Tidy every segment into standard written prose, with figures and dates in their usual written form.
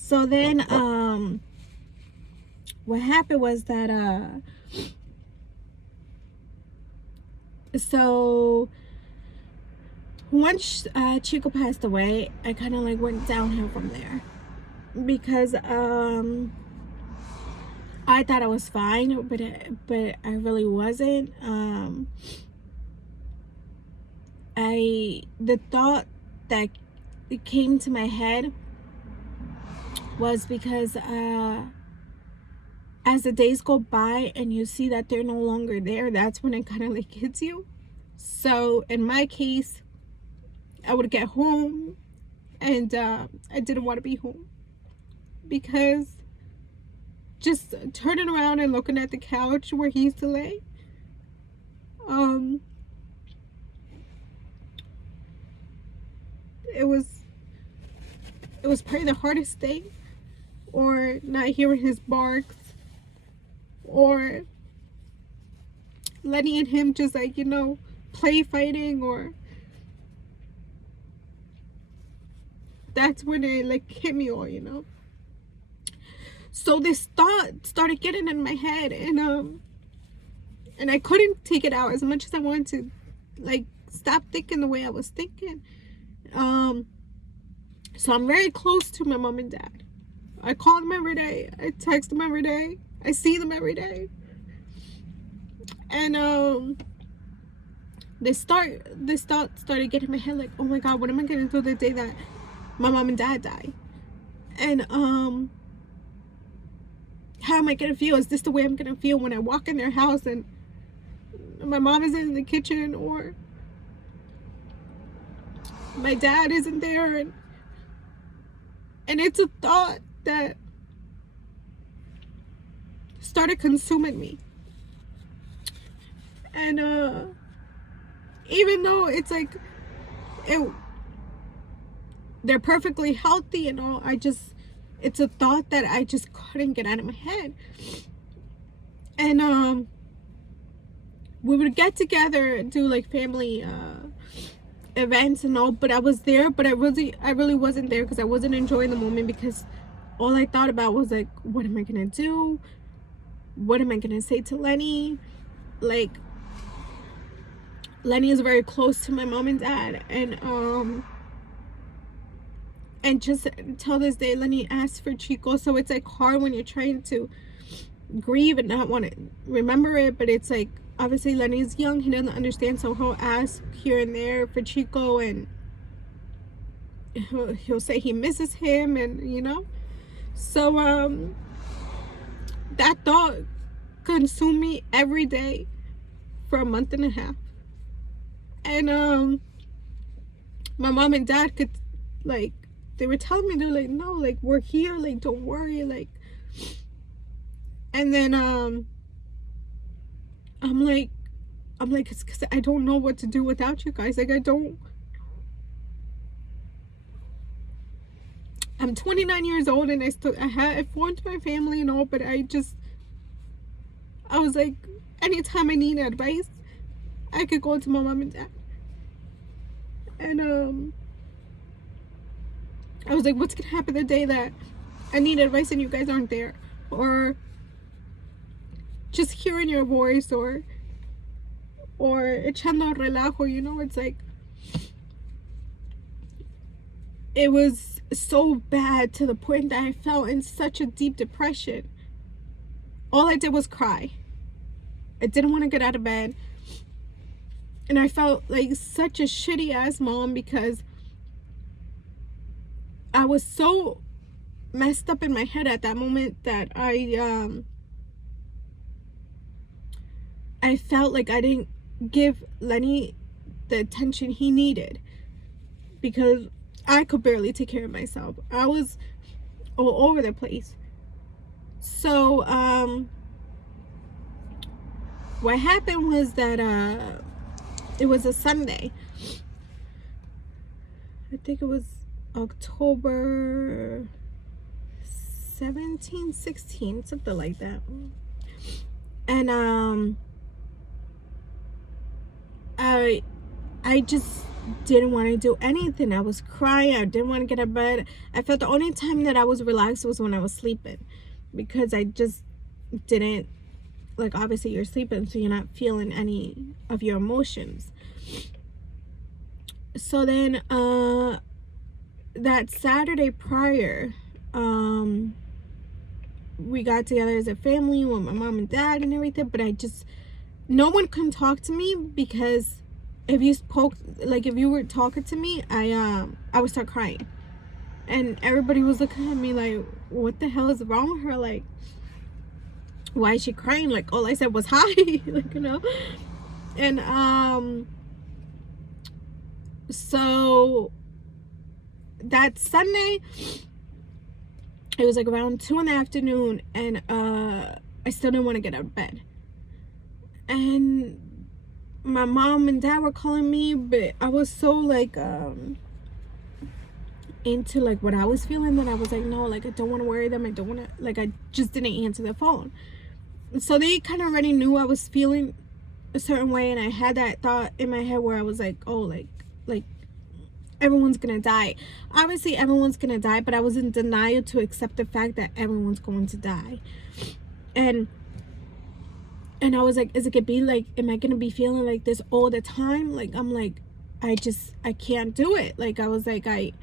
So then what happened was that so once Chico passed away, I kind of like went downhill from there, because I thought I was fine, but I really wasn't. The thought that it came to my head was because as the days go by and you see that they're no longer there, that's when it kind of like hits you. So in my case, I would get home and I didn't want to be home, because just turning around and looking at the couch where he used to lay, it was probably the hardest thing, or not hearing his barks, or Lenny and him just like, play fighting, or that's when it like hit me all, So this thought started getting in my head, and I couldn't take it out as much as I wanted to, like, stop thinking the way I was thinking. So I'm very close to my mom and dad. I call them every day. I text them every day. I see them every day. And this thought started getting in my head, like, oh my God, what am I gonna do the day that my mom and dad die? And how am I gonna feel? Is this the way I'm gonna feel when I walk in their house and my mom is in the kitchen, or my dad isn't there? And it's a thought that started consuming me. And even though it's like they're perfectly healthy and all, it's a thought that I just couldn't get out of my head. And we would get together and do like family events and all, but I was there, but I really wasn't there, because I wasn't enjoying the moment, because all I thought about was like, what am I gonna do? What am I gonna say to Lenny? Like, Lenny is very close to my mom and dad, and just till this day, Lenny asks for Chico. So it's like hard when you're trying to grieve and not want to remember it, but it's like, obviously Lenny's young, he doesn't understand, so he'll ask here and there for Chico, and he'll say he misses him, and so that thought consumed me every day for a month and a half. And my mom and dad could, like, they were telling me, they're like, no, like, we're here, like, don't worry, like. And then I'm like, it's because I don't know what to do without you guys. Like, I'm 29 years old, and I formed my family and all, but I was like, anytime I need advice, I could go to my mom and dad. And I was like, what's gonna happen the day that I need advice and you guys aren't there? Or just hearing your voice, or echando relajo, it's like, it was so bad to the point that I fell in such a deep depression. All I did was cry. I didn't want to get out of bed. And I felt like such a shitty ass mom, because I was so messed up in my head at that moment that I felt like I didn't give Lenny the attention he needed, because I could barely take care of myself. I was all over the place. So what happened was that it was a Sunday. I think it was October 17, 16, something like that. And I just didn't want to do anything. I was crying. I didn't want to get out of bed. I felt the only time that I was relaxed was when I was sleeping, because I just didn't, like, obviously you're sleeping, so you're not feeling any of your emotions. So then that Saturday prior, we got together as a family with my mom and dad and everything, but no one can talk to me, because if you were talking to me, I would start crying. And everybody was looking at me like, what the hell is wrong with her? Like, why is she crying? Like, all I said was hi. Like, And so that Sunday, it was like around 2 in the afternoon, and I still didn't want to get out of bed. And my mom and dad were calling me, but I was so like into like what I was feeling, that I was like, no, like, I don't want to worry them. I don't want to, like, I just didn't answer the phone. So they kind of already knew I was feeling a certain way, and I had that thought in my head where I was like, oh, like everyone's gonna die. Obviously everyone's gonna die, but I was in denial to accept the fact that everyone's going to die. And I was like, is it gonna be like, am I gonna be feeling like this all the time? Like, I'm like, I can't do it. Like, I was like, it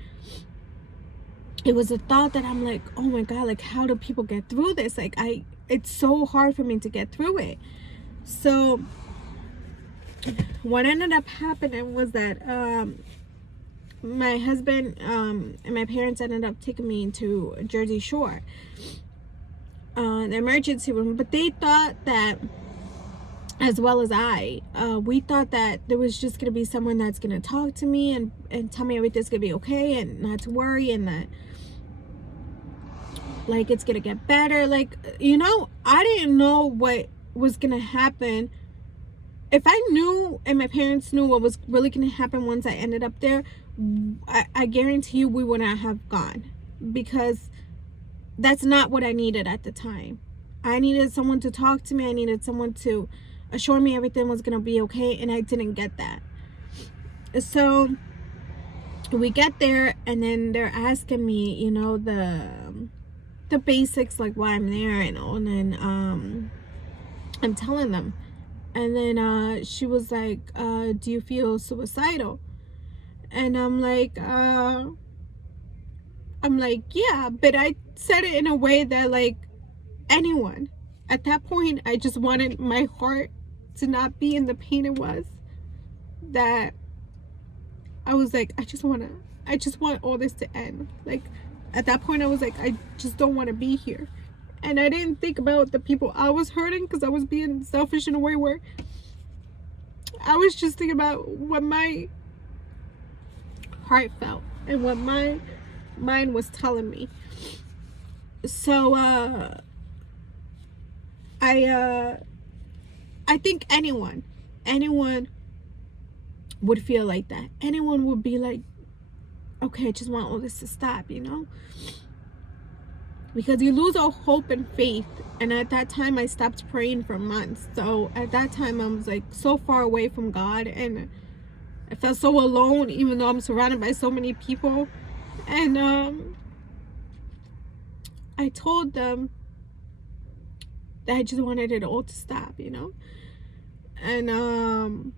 was a thought that I'm like, oh my God, like, how do people get through this? Like, it's so hard for me to get through it. So what ended up happening was that my husband and my parents ended up taking me to Jersey Shore, the emergency room. But they thought that, as well as we thought that there was just going to be someone that's going to talk to me and tell me everything's going to be okay and not to worry, and that, like, it's going to get better. Like, I didn't know what was going to happen. If I knew, and my parents knew what was really going to happen once I ended up there, I guarantee you we would not have gone, because that's not what I needed at the time. I needed someone to talk to me. I needed someone to assure me everything was going to be okay, and I didn't get that. So we get there, and then they're asking me, the basics, like why I'm there, and then I'm telling them. And then she was like, do you feel suicidal? And I'm like, yeah, but I said it in a way that, like, anyone. At that point, I just wanted my heart to not be in the pain it was. That I was like, I just want all this to end. Like, at that point, I was like, I just don't want to be here. And I didn't think about the people I was hurting, because I was being selfish in a way where I was just thinking about what my heart felt and what my mind was telling me. So I think anyone would feel like that. Anyone would be like, okay, I just want all this to stop, because you lose all hope and faith. And at that time, I stopped praying for months. So at that time, I was like so far away from God, and I felt so alone, even though I'm surrounded by so many people. And I told them that I just wanted it all to stop, And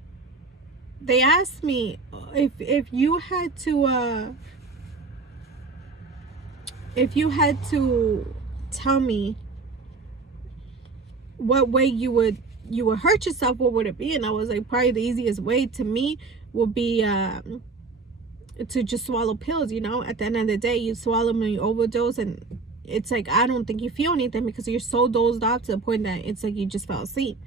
they asked me if you had to tell me what way you would hurt yourself, what would it be? And I was like, probably the easiest way to me would be to just swallow pills. At the end of the day, you swallow them and you overdose, and it's like, I don't think you feel anything, because you're so dozed off to the point that it's like you just fell asleep.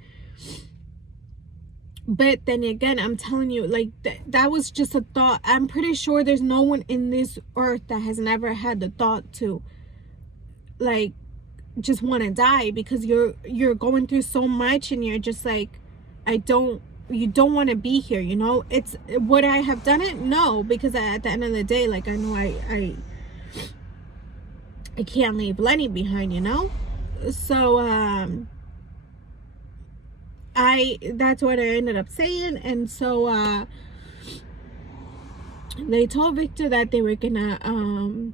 But then again, I'm telling you, like, that was just a thought. I'm pretty sure there's no one in this earth that has never had the thought to, like, just want to die, because you're going through so much, and you're just like, you don't want to be here. It's, would I have done it? No, because at the end of the day, like, I know I can't leave Lenny behind, So that's what I ended up saying. And so They told Victor that they were gonna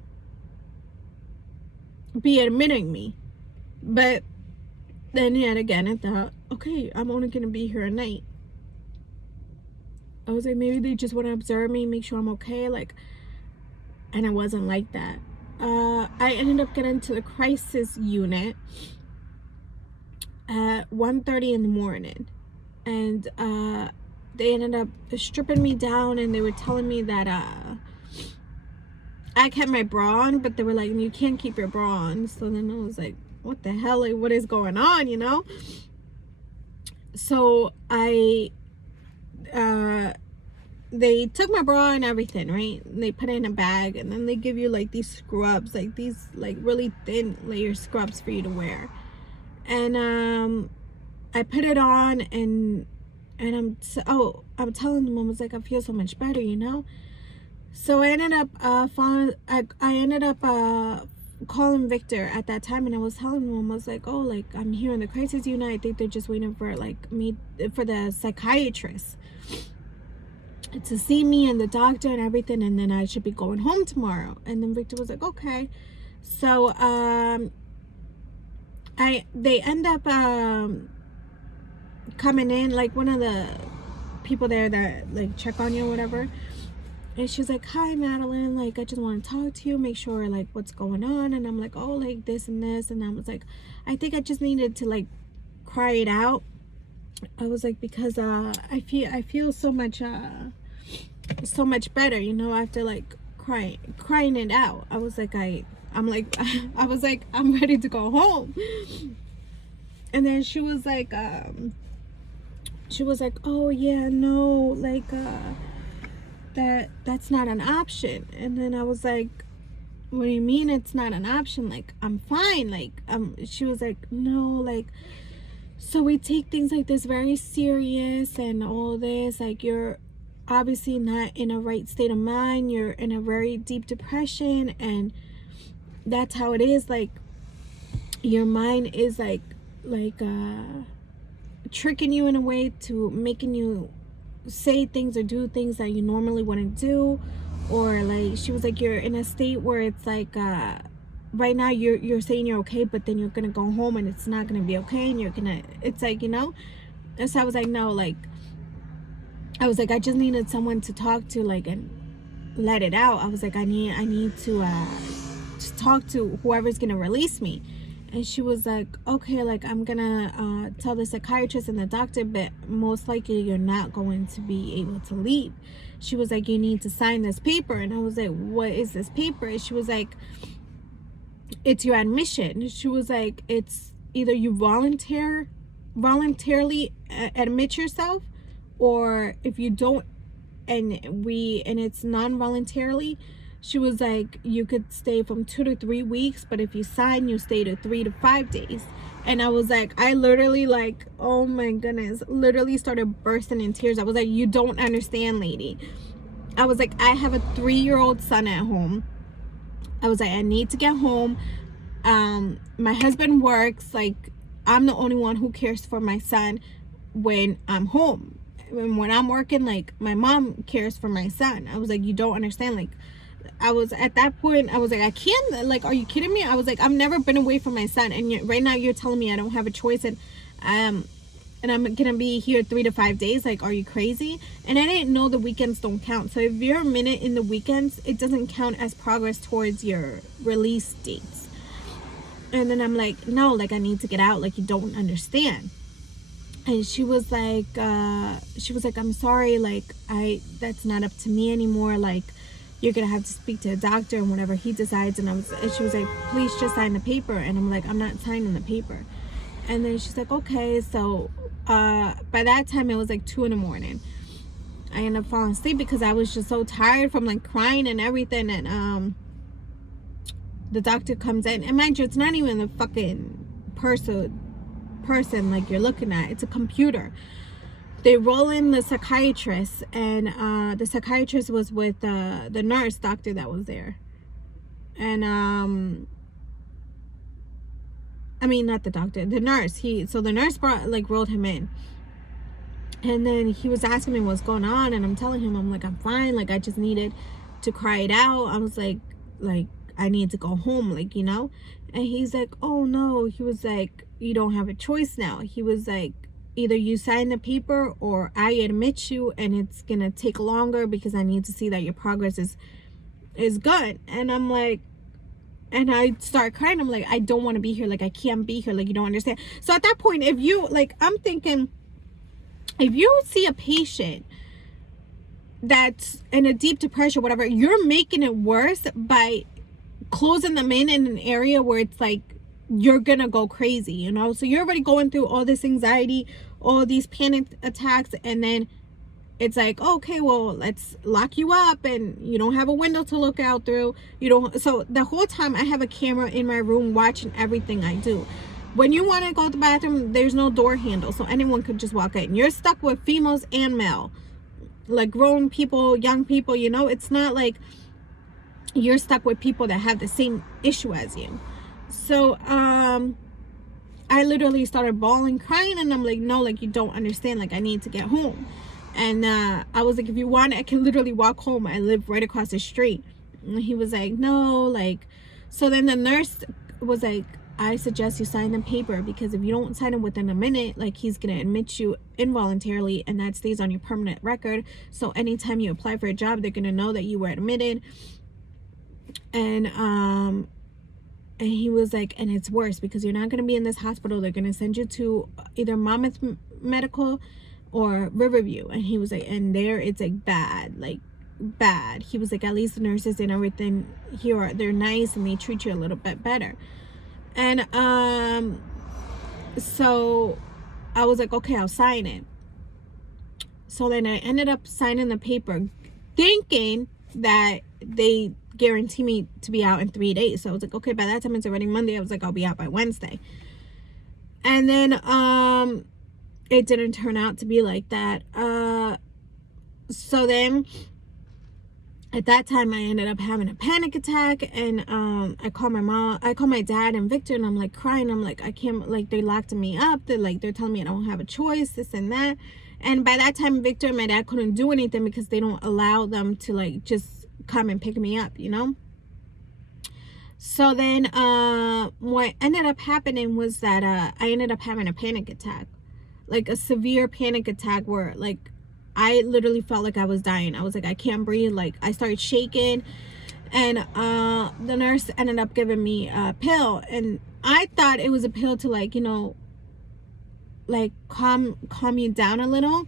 be admitting me, but then yet again I thought, okay, I'm only gonna be here a night. I was like, maybe they just want to observe me, make sure I'm okay, like. And it wasn't like that. I ended up getting to the crisis unit at 1:30 in the morning, and they ended up stripping me down, and they were telling me that I kept my bra on, but they were like, you can't keep your bra on. So then I was like, what the hell, like, what is going on, you know? So they took my bra and everything, right? And they put it in a bag, and then they give you like these scrubs, like these like really thin layer scrubs for you to wear. And I put it on, and I'm telling them, I was like, I feel so much better, you know. So I ended up calling Victor at that time, and I was telling him, I was like, oh, like, I'm here in the crisis unit. I think they're just waiting for like me, for the psychiatrist to see me and the doctor and everything, and then I should be going home tomorrow. And then Victor was like, okay. So they end up coming in, like one of the people there that like check on you or whatever, and she's like, hi Madeline, like I just want to talk to you, make sure like what's going on. And I'm like, oh, like this and this. And I was like, I think I just needed to like cry it out. I was like, because I feel so much better, you know, after like crying it out. I was like, I was like, I'm ready to go home. And then she was like, oh yeah, no, like that's not an option. And then I was like, what do you mean it's not an option? Like, I'm fine. Like, she was like, no, like, so we take things like this very serious and all this, like, you're obviously not in a right state of mind, you're in a very deep depression, and that's how it is. Like, your mind is like tricking you in a way to making you say things or do things that you normally wouldn't do. Or like, she was like, you're in a state where it's like right now you're saying you're okay, but then you're gonna go home and it's not gonna be okay, and it's like, you know. And so I was like, no, like, I was like, I just needed someone to talk to, like, and let it out. I was like, I need to talk to whoever's gonna release me. And she was like, okay, like, I'm gonna tell the psychiatrist and the doctor, but most likely you're not going to be able to leave. She was like, you need to sign this paper. And I was like, what is this paper? And she was like, it's your admission. She was like, it's either you voluntarily admit yourself, or if you don't, and it's non-voluntarily, she was like, you could stay from 2 to 3 weeks, but if you sign, you stay to 3 to 5 days. And I was like, I literally, like, oh my goodness, literally started bursting in tears. I was like, you don't understand, lady. I was like, I have a 3-year-old son at home. I was like, I need to get home. My husband works. Like, I'm the only one who cares for my son when I'm home. And when I'm working, like, my mom cares for my son. I was like, you don't understand. Like, I was at that point, I was like, I can't, like, are you kidding me? I was like, I've never been away from my son, and right now you're telling me I don't have a choice, and I'm gonna be here 3 to 5 days. Like, are you crazy? And I didn't know the weekends don't count. So if you're a minute in the weekends, it doesn't count as progress towards your release dates. And then I'm like, no, like, I need to get out. Like, you don't understand. And she was like, I'm sorry, like, that's not up to me anymore. Like, you're gonna have to speak to a doctor and whatever he decides. And she was like, please just sign the paper. And I'm like, I'm not signing the paper. And then she's like, okay. So by that time it was like 2 a.m. I ended up falling asleep because I was just so tired from like crying and everything. And the doctor comes in, and mind you, it's not even a fucking person like you're looking at, it's a computer. They roll in the psychiatrist, and the psychiatrist was with the nurse doctor that was there. And I mean, not the doctor, the nurse. So the nurse rolled him in, And then he was asking me what's going on, and I'm telling him, I'm like, I'm fine. Like, I just needed to cry it out. I was like, I need to go home, like, you know? And he's like, oh no. He was like, you don't have a choice now. He was like, either you sign the paper or I admit you, and it's gonna take longer because I need to see that your progress is good. And I'm like, and I start crying. I'm like, I don't want to be here. Like, I can't be here. Like, you don't understand. So at that point, if you, like, I'm thinking, if you see a patient that's in a deep depression, whatever, you're making it worse by closing them in an area where it's like you're gonna go crazy, you know? So you're already going through all this anxiety, all these panic attacks, and then it's like, okay, well, let's lock you up, and you don't have a window to look out through. You don't. So the whole time I have a camera in my room watching everything I do. When you want to go to the bathroom, there's no door handle, so anyone could just walk in. You're stuck with females and male, like grown people, young people, you know? It's not like you're stuck with people that have the same issue as you. So I literally started bawling, crying, and I'm like, no, like, you don't understand. Like, I need to get home. And I was like, if you want, I can literally walk home. I live right across the street. And he was like, no, like. So then the nurse was like, I suggest you sign the paper, because if you don't sign it within a minute, like, he's gonna admit you involuntarily, and that stays on your permanent record. So anytime you apply for a job, they're gonna know that you were admitted. And he was like, and it's worse because you're not gonna be in this hospital. They're gonna send you to either Monmouth Medical or Riverview. And he was like, and there it's like bad, like bad. He was like, at least the nurses and everything here, they're nice and they treat you a little bit better. And so I was like, okay, I'll sign it. So then I ended up signing the paper, thinking that they guarantee me to be out in 3 days. So I was like, okay, by that time it's already Monday. I was like, I'll be out by Wednesday. And then it didn't turn out to be like that. So then at that time I ended up having a panic attack, and I called my dad and Victor, and I'm like crying. I'm like, I can't, like, they locked me up. They're telling me I don't have a choice, this and that. And by that time, Victor and my dad couldn't do anything because they don't allow them to, like, just come and pick me up, you know? So then what ended up happening was that I ended up having a panic attack, like a severe panic attack, where, like, I literally felt like I was dying. I was like, I can't breathe. Like, I started shaking, and the nurse ended up giving me a pill, and I thought it was a pill to, like, you know, like calm you down a little.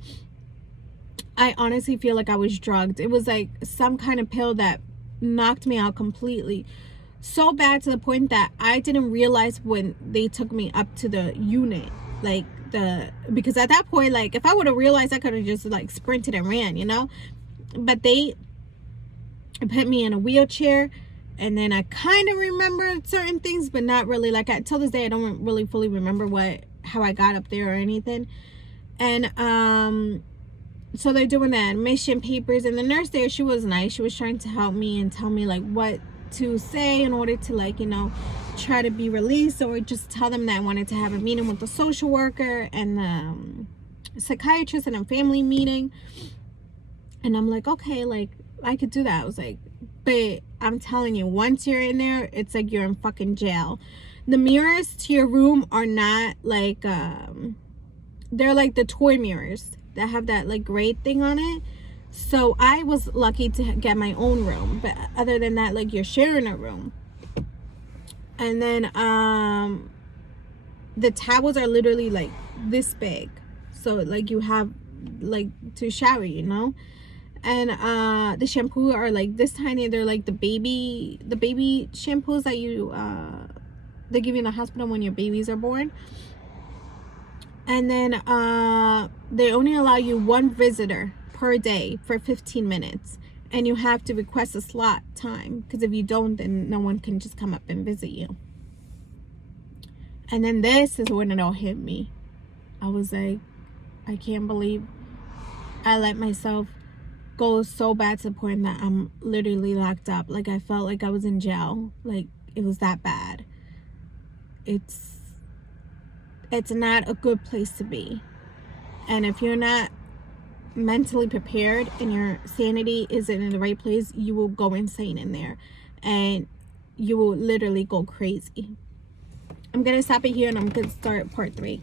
I honestly feel like I was drugged. It was like some kind of pill that knocked me out completely, so bad to the point that I didn't realize when they took me up to the unit, like, because at that point, like, if I would have realized, I could have just, like, sprinted and ran, you know? But they put me in a wheelchair, and then I kind of remember certain things, but not really. Like, till this day, I don't really fully remember how I got up there or anything. And so they're doing the admission papers, and the nurse there, she was nice. She was trying to help me and tell me, like, what to say in order to, like, you know, try to be released, or just tell them that I wanted to have a meeting with the social worker and the psychiatrist, and a family meeting. And I'm like, okay, like, I could do that. I was like, but I'm telling you, once you're in there, it's like you're in fucking jail. The mirrors to your room are not like they're like the toy mirrors that have that, like, gray thing on it. So I was lucky to get my own room, but other than that, like, you're sharing a room. And then the towels are literally like this big, so, like, you have, like, to shower, you know? And the shampoo are like this tiny. They're like the baby shampoos that you they give you in the hospital when your babies are born. And then they only allow you one visitor per day for 15 minutes, and you have to request a slot time, because if you don't, then no one can just come up and visit you. And then this is when it all hit me. I was like, I can't believe I let myself go so bad to the point that I'm literally locked up. Like, I felt like I was in jail. Like, it was that bad. It's not a good place to be. And if you're not mentally prepared and your sanity isn't in the right place, you will go insane in there and you will literally go crazy. I'm gonna stop it here and I'm gonna start part 3.